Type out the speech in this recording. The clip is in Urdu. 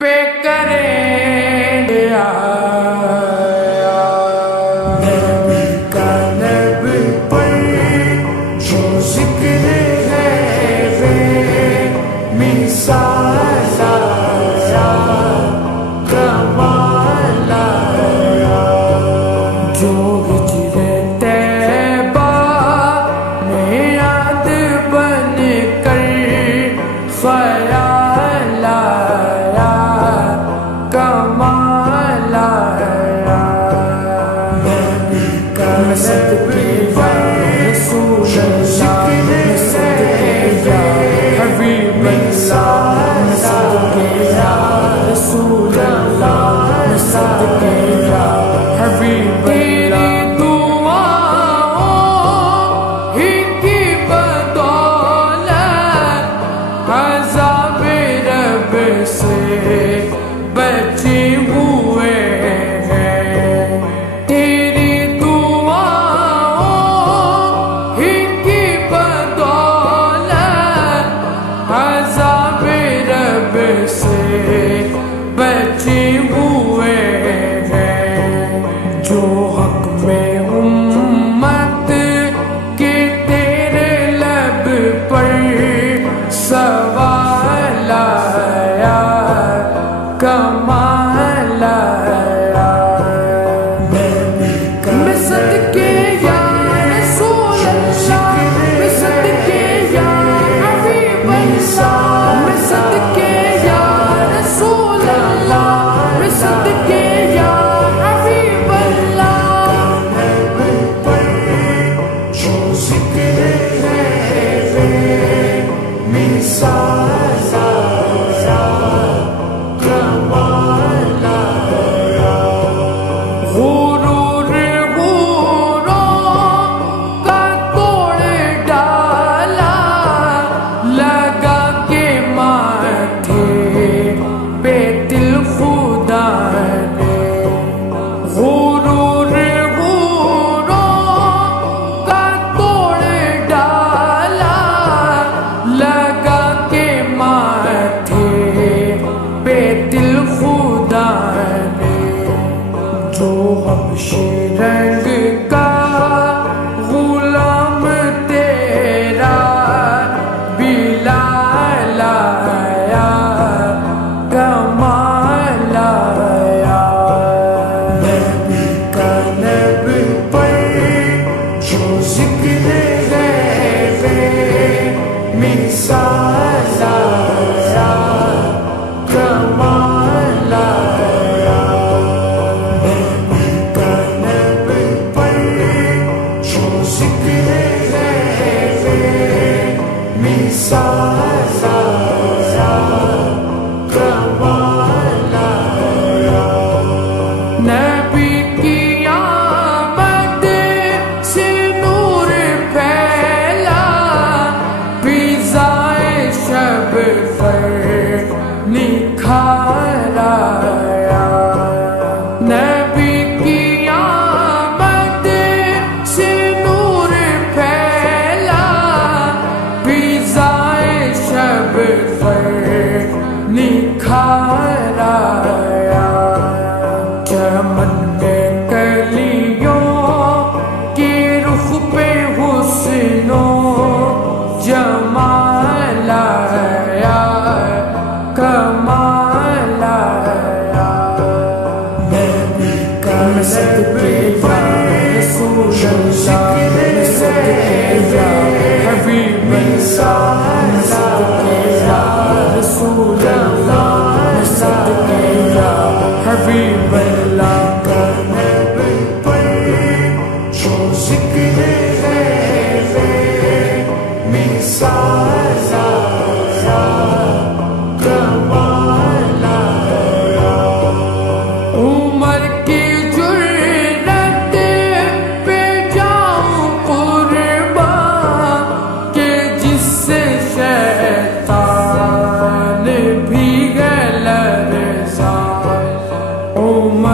پہ کریں دیا نبی کا نبی پر جو ذکر ہے بے مثال آیا کمال آیا جو ہجر طیبہ میں یاد بن کر خیال آیا کمال آیا نبی کا صدقے یا رسول اللہ صدقے یا حبیب اللہ صدقے یا رسول اللہ صدقے یا حبیب اللہ سے بچے ہوئے ہیں تیری دعاؤں ہی کی بدولت عذاب رب سے بچے ہوئے ہیں جو حق میں امت کے تیرے لب پر سوال آیا کمال آیا میں صدقے یا رسول اللہ میں صدقے یا حبیب اللہ میں صدقے یا رسول اللہ میں صدقے یا حبیب اللہ جو ذکر ہے بے مثال رنگ کا غلام تیرا بلال آیا کمال آیا نبی کا نبی پر جو ذکر ہے بے مثال آیا کمال آیا مثال آیا کمال آیا نبی کی آمد سے نور پھیلا فضائے شب پر نکھار آیا نبی کی آمد سے نور پھیلا فضائے شب پر نکھار آیا چمن میں کلیوں کے رخ پہ حسن و جمال آیا کمال آیا نبی کا صدقے یا رسول اللہ صدقے یا حبیب اللہ صدقے یا رسول اللہ صدقے یا حبیب اللہ نبی پر جو ذکر ہے بے مثال آیا کمال آیا عمر کی جرأت پہ جاؤں قربان کہ جس سے شیطان بھی ہے لرزاں عمر